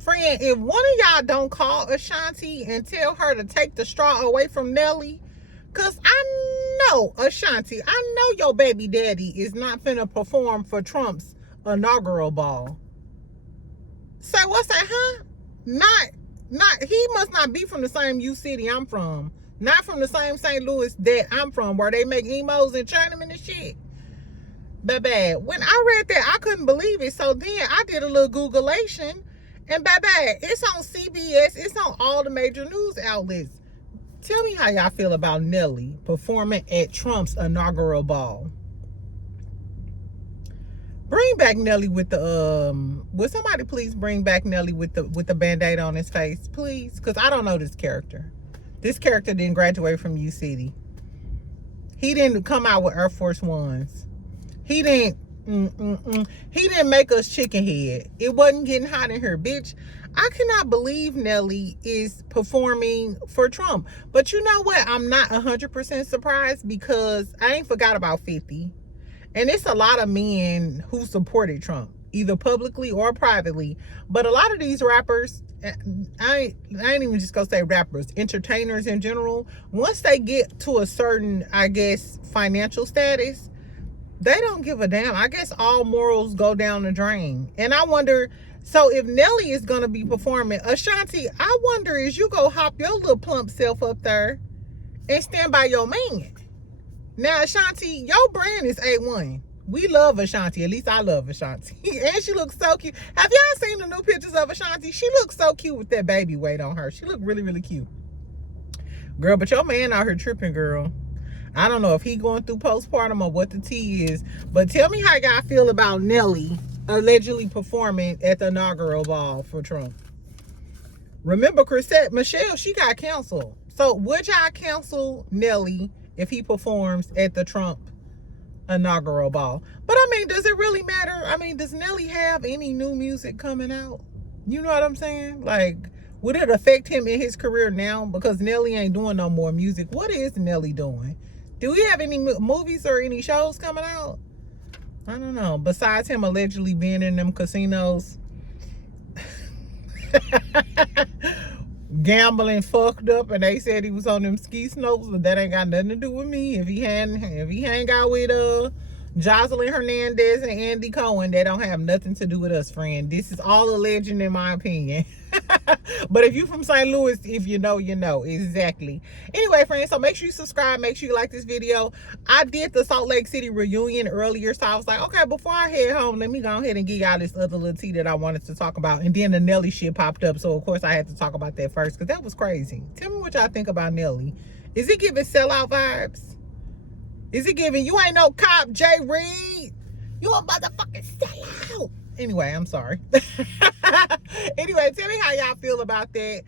Friend, if one of y'all don't call Ashanti and tell her to take the straw away from Nelly, because I know, Ashanti, I know your baby daddy is not finna perform for Trump's inaugural ball. Say, what's that, huh? He must not be from the same U city I'm from. Not from the same St. Louis that I'm from, where they make emos and churn them and shit. Baby, when I read that, I couldn't believe it. So then I did a little Googleation, and baby, it's on CBS. It's on all the major news outlets. Tell me how y'all feel about Nelly performing at Trump's inaugural ball. Bring back Nelly with the would somebody please bring back Nelly with the band-aid on his face, please? Because I don't know this character. This character didn't graduate from U City. He didn't come out with Air Force Ones. He didn't make us chicken head. It wasn't getting hot in here, bitch. I cannot believe Nelly is performing for Trump. But you know what? I'm not 100% surprised, because I ain't forgot about 50. And it's a lot of men who supported Trump, either publicly or privately. But a lot of these rappers, I ain't even just gonna say rappers, entertainers in general, once they get to a certain, I guess, financial status, they don't give a damn. I guess all morals go down the drain. And I wonder, so if Nelly is going to be performing, Ashanti, I wonder, is you go hop your little plump self up there and stand by your man. Now, Ashanti, your brand is A1. We love Ashanti. At least I love Ashanti. And she looks so cute. Have y'all seen the new pictures of Ashanti? She looks so cute with that baby weight on her. She look really, really cute. Girl, but your man out here tripping, girl. I don't know if he going through postpartum or what the tea is, but tell me how y'all feel about Nelly allegedly performing at the inaugural ball for Trump. Remember, Chrisette Michelle, she got canceled. So would y'all cancel Nelly if he performs at the Trump inaugural ball? But I mean, does it really matter? I mean, does Nelly have any new music coming out? You know what I'm saying? Like, would it affect him in his career now? Because Nelly ain't doing no more music. What is Nelly doing? Do we have any movies or any shows coming out? I don't know. Besides him allegedly being in them casinos, gambling fucked up, and they said he was on them ski slopes, but that ain't got nothing to do with me. If he hang out with Jocelyn Hernandez and Andy Cohen, they don't have nothing to do with us, friend. This is all a legend in my opinion. But if you from St. Louis, if you know, you know. Exactly. Anyway, friends, so make sure you subscribe. Make sure you like this video. I did the Salt Lake City reunion earlier, so I was like, okay, before I head home, let me go ahead and give y'all this other little tea that I wanted to talk about. And then the Nelly shit popped up, so of course I had to talk about that first, because that was crazy. Tell me what y'all think about Nelly. Is it giving sellout vibes? Is it giving, you ain't no cop, Jay Reed? You a motherfucking sellout. Anyway, I'm sorry. Anyway, tell me how y'all feel about that.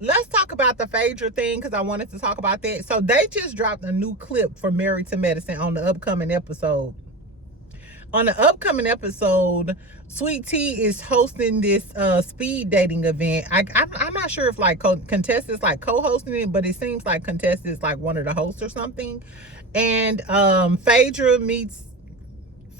Let's talk about the Phaedra thing, because I wanted to talk about that. So they just dropped a new clip for Married to Medicine on the upcoming episode. On the upcoming episode, Sweet Tea is hosting this speed dating event. I'm not sure if like contestants like co-hosting it, but it seems like contestants like one of the hosts or something. And Phaedra meets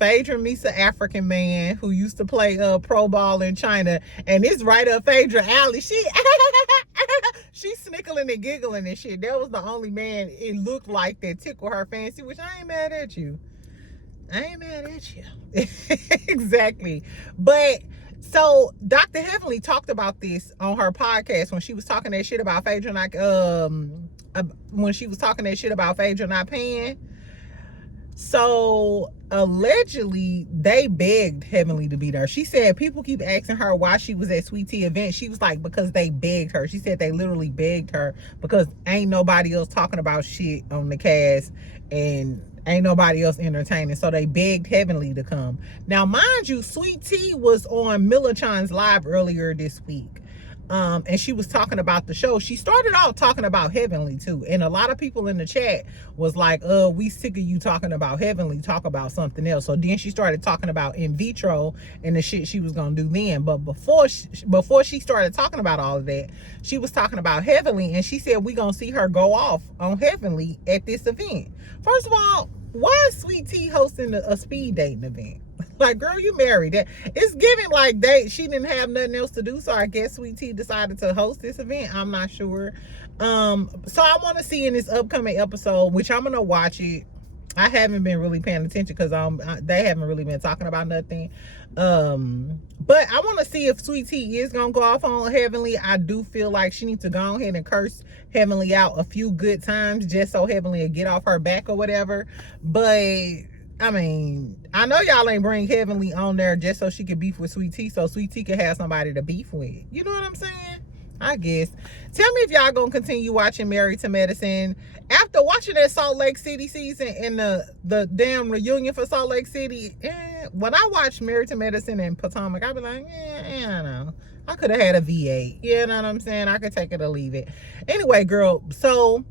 an African man who used to play pro ball in China, and it's right up Phaedra alley. She's snickling and giggling and shit. That was the only man it looked like that tickled her fancy, which I ain't mad at you. Exactly. But so Dr. Heavenly talked about this on her podcast when she was talking that shit about Phaedra not paying. So allegedly they begged Heavenly to be there. She said people keep asking her why she was at Sweet Tea event. She was like, because they begged her. She said they literally begged her because ain't nobody else talking about shit on the cast and ain't nobody else entertaining. So they begged Heavenly to come. Now, mind you, Sweet Tea was on Millichan's Live earlier this week. And she was talking about the show. She started off talking about Heavenly too. And a lot of people in the chat was like, we sick of you talking about Heavenly, talk about something else. So then she started talking about In Vitro and the shit she was gonna do then. But before she started talking about all of that, she was talking about Heavenly, and she said we gonna see her go off on Heavenly at this event. First of all, why is Sweet Tea hosting a speed dating event? Like, girl, you married. It's giving like she didn't have nothing else to do, so I guess Sweet Tea decided to host this event. I'm not sure. So I want to see in this upcoming episode, which I'm gonna watch it. I haven't been really paying attention because they haven't really been talking about nothing. But I want to see if Sweet Tea is gonna go off on Heavenly. I do feel like she needs to go ahead and curse Heavenly out a few good times, just so Heavenly will get off her back or whatever. But I mean, I know y'all ain't bring Heavenly on there just so she could beef with Sweet Tea, so Sweet Tea could have somebody to beef with. You know what I'm saying? I guess. Tell me if y'all gonna continue watching Married to Medicine. After watching that Salt Lake City season and the damn reunion for Salt Lake City, when I watch Married to Medicine and Potomac, I be like, I don't know. I could have had a V8. You know what I'm saying? I could take it or leave it. Anyway, girl, so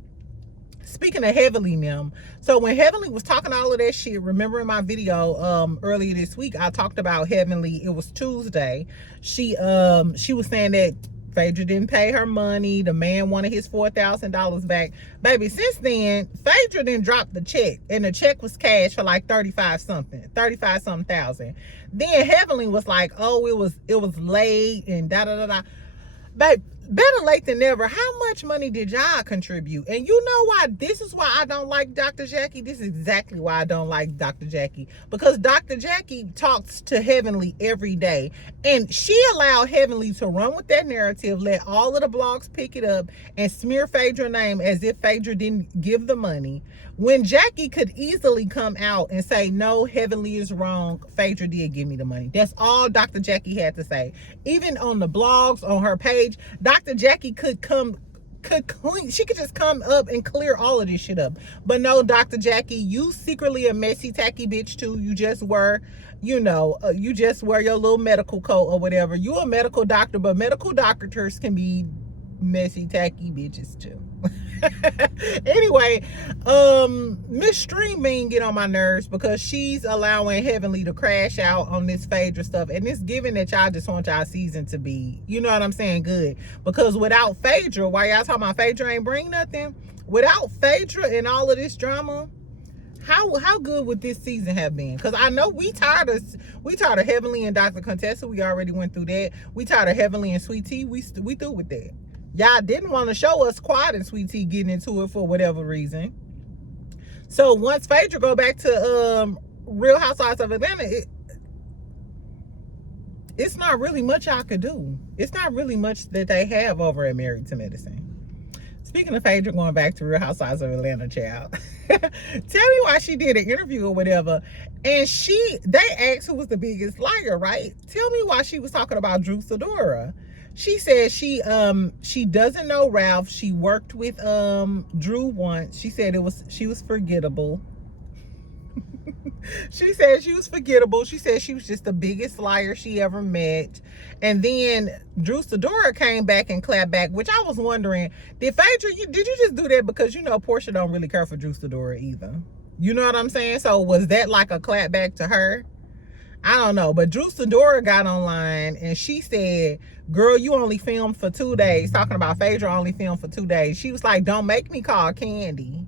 speaking of Heavenly them, so when Heavenly was talking all of that shit, remember in my video earlier this week, I talked about Heavenly. It was Tuesday. She was saying that Phaedra didn't pay her money. The man wanted his $4,000 back. Baby, since then, Phaedra didn't drop the check, and the check was cash for like 35 something thousand. Then Heavenly was like, oh, it was late and da da da da. Babe, better late than never. How much money did y'all contribute? And you know why? This is why I don't like Dr. Jackie. This is exactly why I don't like Dr. Jackie. Because Dr. Jackie talks to Heavenly every day. And she allowed Heavenly to run with that narrative, let all of the blogs pick it up, and smear Phaedra's name as if Phaedra didn't give the money. When Jackie could easily come out and say, no, Heavenly is wrong, Phaedra did give me the money. That's all Dr. Jackie had to say. Even on the blogs, on her page, Dr. Jackie could clean. She could just come up and clear all of this shit up. But no, Dr. Jackie, you secretly a messy, tacky bitch too. You just were, you just wear your little medical coat or whatever. You a medical doctor, but medical doctors can be messy, tacky bitches too. Anyway, Miss Stream Bean get on my nerves because she's allowing Heavenly to crash out on this Phaedra stuff, and it's given that y'all just want y'all season to be, you know what I'm saying, good. Because without Phaedra, why y'all talking about Phaedra ain't bring nothing? Without Phaedra and all of this drama, how good would this season have been? Because I know we tired of Heavenly and Dr. Contessa. We already went through that. We tired of Heavenly and Sweet Tea. We through with that. Y'all didn't want to show us Quad and Sweet Tea getting into it for whatever reason. So once Phaedra go back to Real Housewives of Atlanta, it's not really much I could do. It's not really much that they have over at Married to Medicine. Speaking of Phaedra going back to Real Housewives of Atlanta, child. Tell me why she did an interview or whatever. And they asked who was the biggest liar, right? Tell me why she was talking about Drew Sidora. She said she doesn't know Ralph. She worked with Drew once. She said she was forgettable. She said she was forgettable. She said she was just the biggest liar she ever met. And then Drew Sidora came back and clapped back, which I was wondering, did Phaedra, did you just do that because Portia don't really care for Drew Sidora either? You know what I'm saying? So was that like a clap back to her? I don't know, but Drew Sidora got online and she said, girl, you only filmed for 2 days. Talking about Phaedra only filmed for 2 days. She was like, don't make me call Candy.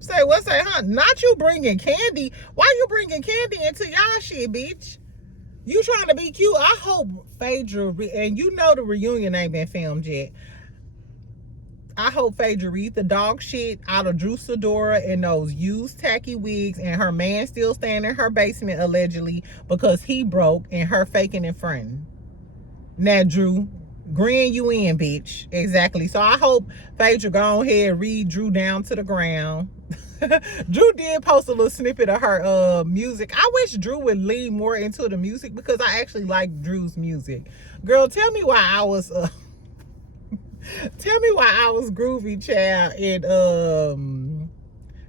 Say, what's that, huh? Not you bringing Candy. Why you bringing Candy into y'all shit, bitch? You trying to be cute? I hope Phaedra, and the reunion ain't been filmed yet. I hope Phaedra read the dog shit out of Drew Sidora and those used tacky wigs, and her man still staying in her basement allegedly because he broke and her faking and fronting. Now, Drew, grin you in, bitch. Exactly. So I hope Phaedra go ahead and read Drew down to the ground. Drew did post a little snippet of her music. I wish Drew would lean more into the music because I actually like Drew's music. Girl, tell me why I was groovy, child, and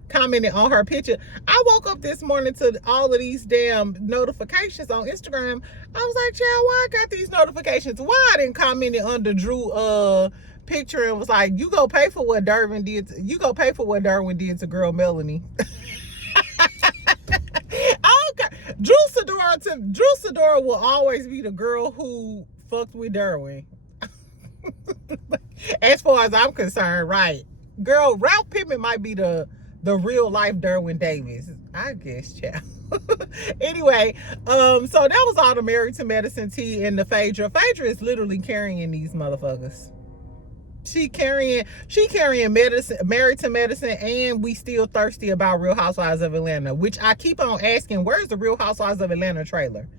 commented on her picture. I woke up this morning to all of these damn notifications on Instagram. I was like, child, why I got these notifications? Why I didn't comment it under Drew picture and was like, you go pay for what Derwin did to girl Melanie. Okay. Drew Sidora will always be the girl who fucked with Derwin. As far as I'm concerned, right? Girl, Ralph Pittman might be the real life Derwin Davis, I guess, child. Anyway, so that was all the Married to Medicine tea and the Phaedra. Phaedra is literally carrying these motherfuckers. She carrying medicine, Married to Medicine, and we still thirsty about Real Housewives of Atlanta, which I keep on asking, where's the Real Housewives of Atlanta trailer?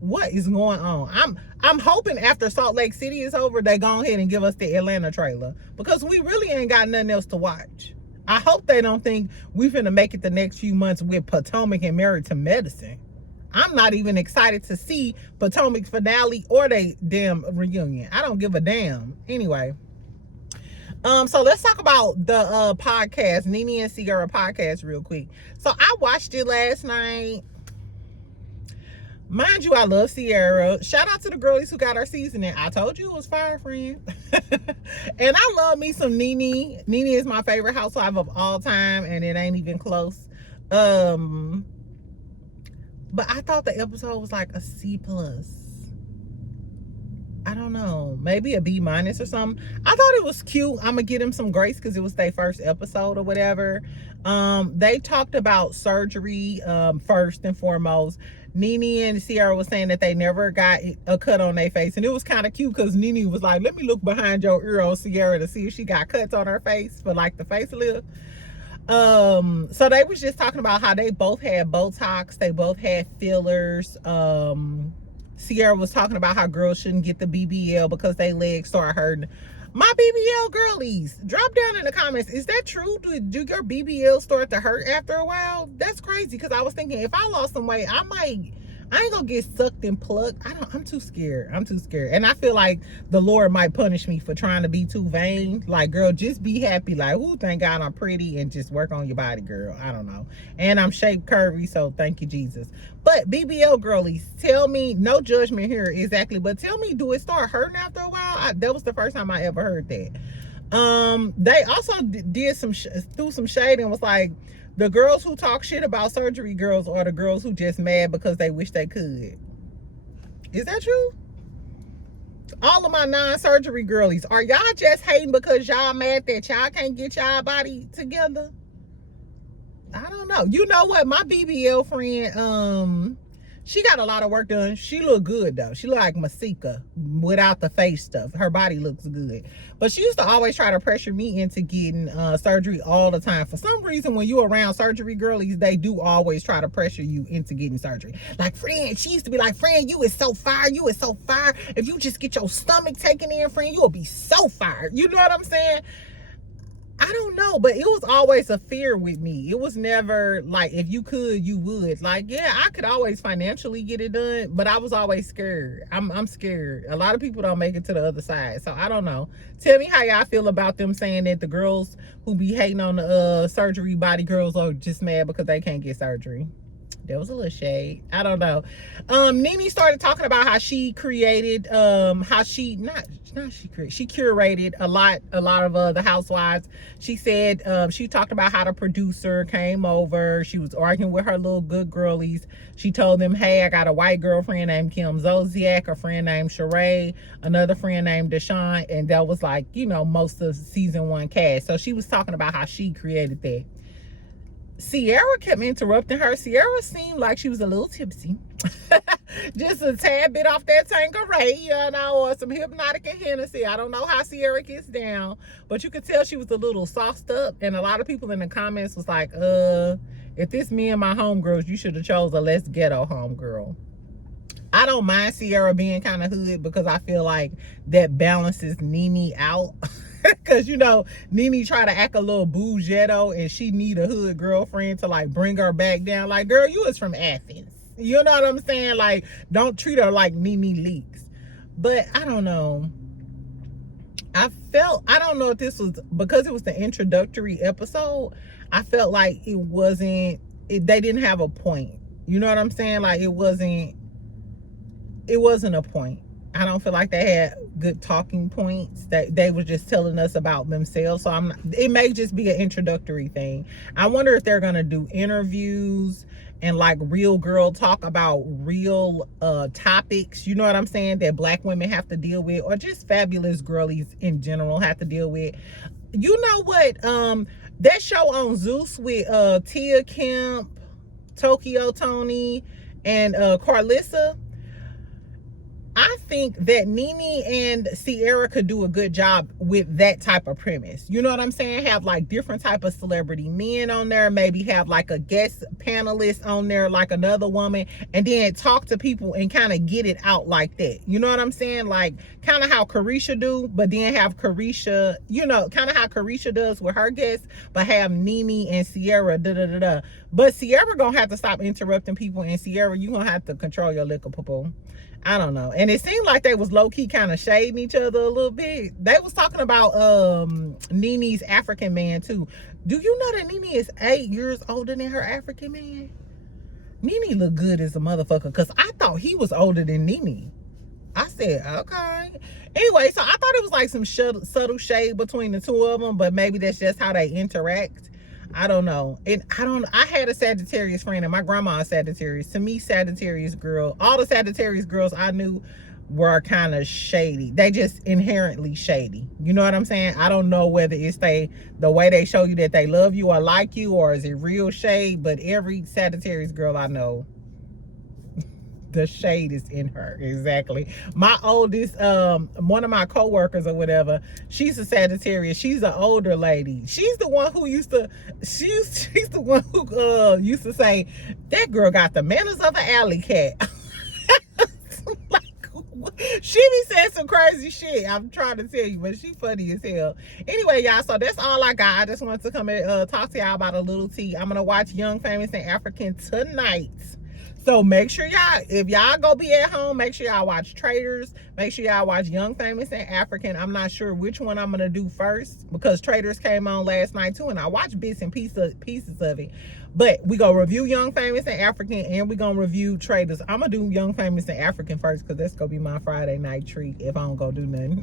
What is going on? I'm hoping after Salt Lake City is over, they go ahead and give us the Atlanta trailer, because we really ain't got nothing else to watch. I hope they don't think we finna make it the next few months with Potomac and Married to Medicine. I'm not even excited to see Potomac's finale or they damn reunion. I don't give a damn. Anyway. So let's talk about the podcast, Nene and Sierra podcast, real quick. So I watched it last night. Mind you, I love Sierra. Shout out to the girlies who got our seasoning. I told you it was fire, friend. And I love me some Nene. Nene is my favorite housewife of all time, and it ain't even close. But I thought the episode was like a C+. I don't know, maybe a B- or something. I thought it was cute. I'm gonna give them some grace because it was their first episode or whatever. They talked about surgery first and foremost. Nene and Sierra was saying that they never got a cut on their face, and it was kind of cute because Nene was like, let me look behind your ear on Sierra to see if she got cuts on her face for like the facelift. So they was just talking about how they both had Botox, they both had fillers. Sierra was talking about how girls shouldn't get the BBL because their legs start hurting. My BBL girlies, drop down in the comments. Is that true? Do your BBL start to hurt after a while? That's crazy, because I was thinking if I lost some weight, I ain't gonna get sucked and plucked. I'm too scared. I'm too scared. And I feel like the Lord might punish me for trying to be too vain. Like, girl, just be happy. Like, ooh, thank God I'm pretty, and just work on your body, girl. I don't know. And I'm shaped curvy, so thank you, Jesus. But BBL girlies, tell me, no judgment here exactly, but tell me, do it start hurting after a while? That was the first time I ever heard that. They also did threw some shade and was like, the girls who talk shit about surgery girls are the girls who just mad because they wish they could. Is that true? All of my non-surgery girlies, are y'all just hating because y'all mad that y'all can't get y'all body together? I don't know. You know what? My BBL friend, she got a lot of work done. She look good though. She look like Masika without the face stuff. Her body looks good. But she used to always try to pressure me into getting surgery all the time. For some reason, when you around surgery girlies, they do always try to pressure you into getting surgery. Like, friend, she used to be like, friend, you is so fire. You is so fire. If you just get your stomach taken in, friend, you'll be so fired. You know what I'm saying? I don't know, but it was always a fear with me. It was never like, if you could, you would. Like, yeah, I could always financially get it done, but I was always scared. I'm scared. A lot of people don't make it to the other side, so I don't know. Tell me how y'all feel about them saying that the girls who be hating on the surgery body girls are just mad because they can't get surgery. There was a little shade. I don't know. Nene started talking about how she created, she curated a lot of the housewives. She said she talked about how the producer came over. She was arguing with her little good girlies. She told them, hey, I got a white girlfriend named Kim Zolciak, a friend named Sheree, another friend named Deshawn, and that was like, you know, most of season 1 cast. So she was talking about how she created that. Sierra kept interrupting her. Sierra seemed like she was a little tipsy. Just a tad bit off that Tanqueray, you know, or some Hypnotic and Hennessy. I don't know how Sierra gets down, but you could tell she was a little sauced up. And a lot of people in the comments was like, if this me and my homegirls, you should have chose a less ghetto homegirl. I don't mind Sierra being kind of hood because I feel like that balances Nene out. Because, you know, Nene try to act a little bougetto and she need a hood girlfriend to, like, bring her back down. Like, girl, you is from Athens. You know what I'm saying? Like, don't treat her like Nene Leakes. But I don't know. I don't know if this was, because it was the introductory episode, I felt like they didn't have a point. You know what I'm saying? Like, it wasn't a point. I don't feel like they had good talking points. That they were just telling us about themselves. So it may just be an introductory thing. I wonder if they're gonna do interviews and like real girl talk about real topics, you know what I'm saying, that black women have to deal with, or just fabulous girlies in general have to deal with. You know what? That show on Zeus with Tia Kemp, Tokyo Tony, and Carlissa, I think that Nene and Sierra could do a good job with that type of premise. You know what I'm saying? Have like different type of celebrity men on there. Maybe have like a guest panelist on there, like another woman, and then talk to people and kind of get it out like that. You know what I'm saying? Like kind of how Carisha do, but then have Carisha, you know, kind of how Carisha does with her guests, but have Nene and Sierra, da-da-da-da. But Sierra gonna have to stop interrupting people, and Sierra, you gonna have to control your liquor, poo-poo. I don't know. And it seemed like they was low-key kind of shading each other a little bit. They was talking about Nene's African man too. Do you know that Nene is 8 years older than her African man? Nene look good as a motherfucker, because I thought he was older than Nene. I said, okay. Anyway, so I thought it was like some subtle shade between the two of them, but maybe that's just how they interact. I don't know. I had a Sagittarius friend, and my grandma is Sagittarius. To me, Sagittarius girl, all the Sagittarius girls I knew were kind of shady. They just inherently shady. You know what I'm saying? I don't know whether it's the way they show you that they love you or like you, or is it real shade, but every Sagittarius girl I know, the shade is in her. Exactly. My oldest, one of my co-workers or whatever, she's a Sagittarius. She's an older lady. She's the one who used to say, that girl got the manners of an alley cat. Like, she be saying some crazy shit. I'm trying to tell you, but she funny as hell. Anyway, y'all, so that's all I got. I just wanted to come and talk to y'all about a little tea. I'm gonna watch Young, Famous, and African tonight. So make sure y'all, if y'all go be at home, make sure y'all watch Traitors. Make sure y'all watch Young, Famous, and African. I'm not sure which one I'm going to do first, because Traitors came on last night too, and I watched bits and pieces of it. But we going to review Young, Famous, and African, and we going to review Traitors. I'm going to do Young, Famous, and African first, because that's going to be my Friday night treat if I don't go do nothing.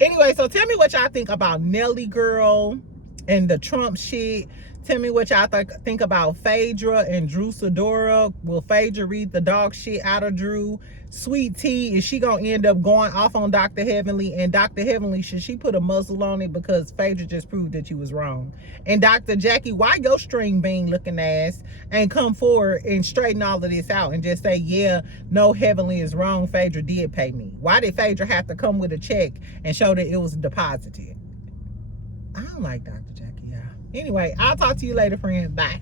Anyway, so tell me what y'all think about Nelly girl and the Trump shit. Tell me what y'all think about Phaedra and Drew Sidora. Will Phaedra read the dog shit out of Drew? Sweet Tea, is she gonna end up going off on Dr. Heavenly? And Dr. Heavenly, should she put a muzzle on it, because Phaedra just proved that you was wrong? And Dr. Jackie, why your string bean looking ass ain't come forward and straighten all of this out and just say, yeah, no, Heavenly is wrong, Phaedra did pay me? Why did Phaedra have to come with a check and show that it was deposited? I don't like Dr. Jackie, y'all. Anyway, I'll talk to you later, friends. Bye.